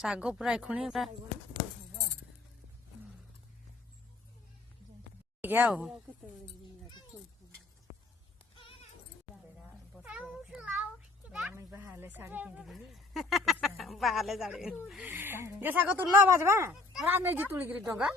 ଶାଗ ପୁରା ଏଖୁଣି ପୁରା ଆଉ ବାହାଲେ ଶାଢୀ ଯେ ଶାଗ ତୁଲ ଭାଜବା ରାନେ ଜି ତୁଳିକିରି ଟଙ୍କା